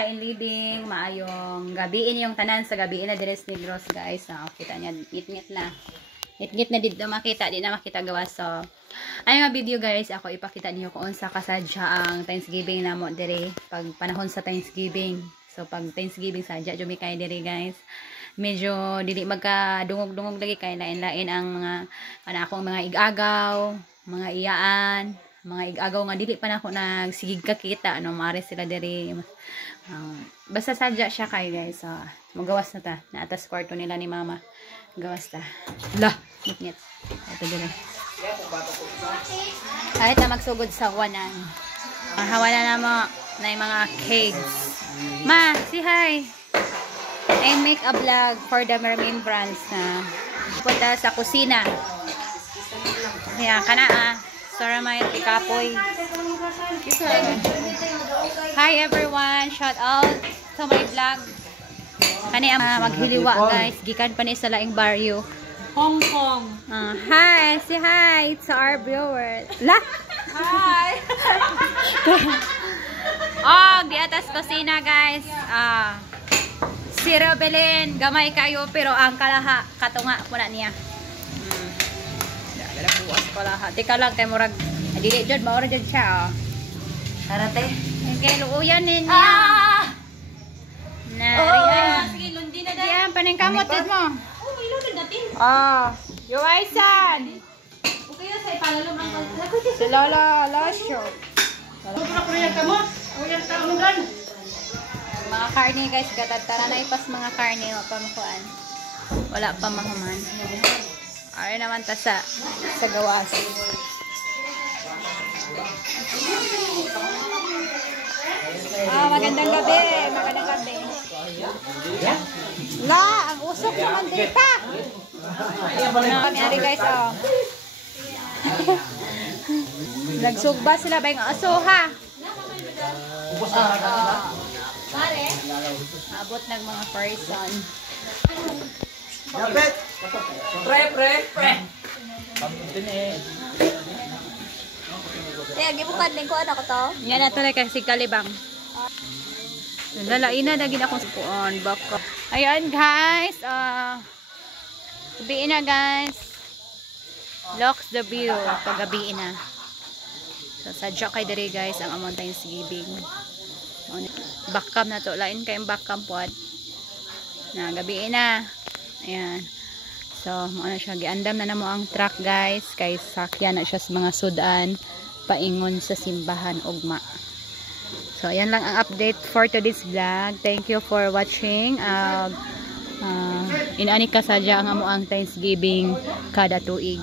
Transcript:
kain living, maayong gabiin yung tanan sa gabiin na Dres Negros guys. Kita niya, ngit-ngit na. Ngit-ngit na dito makita, di na makita gawa. So, ay nga video guys, ako ipakita niyo kung sa kasadya ang Thanksgiving na mo dire pag panahon sa Thanksgiving. So, pag Thanksgiving sadya, jumi kay dire guys. Medyo dili magka-dungog-dungog lagi kay lain-lain ang mga akong mga igagaw, mga iyaan, mga igagaw nga dili pa na ako nagsigig kakita ano mare sila diri. Basta sadya siya kay guys. Magawas na ta na atas kwarto nila ni mama. Gawas ta. Lah, ngit-ngit. Ito diri. Ay ta magsugod sa wanan. Hawalan na mo na yung mga cakes. Ma, si hi. I make a vlog for the remembrance na punta sa kusina. Kaya kana Sara may tikapoy. Hi everyone, shout out to my vlog. Kani ang maghiliwa guys, gikan pa ni sa laing baryo. Hong Kong. Hi, say hi to our viewers. La. Hi. Di atas kusina guys. Si Robelin, gamay kayo pero ang kalaha katunga po na niya. Dala buwas kalaha. Tika lang kay murag dili jud maura jud siya. Karate. Okay, luuyan niya. Sige, lundi na Diyan paning kamot jud mo. May lundi natin. Yo Aisan. Okay na sa ipalalom ang Si Lola Lasho. Pura kuya ka mo. Kuya ka undan. Mga karne guys, gatagtara na ipas mga karne wa pa makuan. Wala pa mahuman. Ay naman ta sa gawas. Magandang gabi, magandang gabi. La, ang usok naman dito. Nangyari guys, nagsugba sila ba yung aso ha? Pare, abot ng mga person. Dapat. Pre. Gibukad din ko anak ko to. Yan na tuloy kasi kalibang. Lalain na dagin akong supuan. Baka. Ayan guys. Gabiin na guys. Locks the view. Paggabiin na. So sadya kay diri guys ang among Thanksgiving. Backcam na to. Lain kayong backcam po. Na gabiin na. Ayan. So, ano siya. Giandam na namo ang truck guys. Kay sakyan na siya sa mga sudan. Paingon sa simbahan ugma. So, ayan lang ang update for today's vlog. Thank you for watching. Inani ka sadya ang amo ang Thanksgiving kada tuig.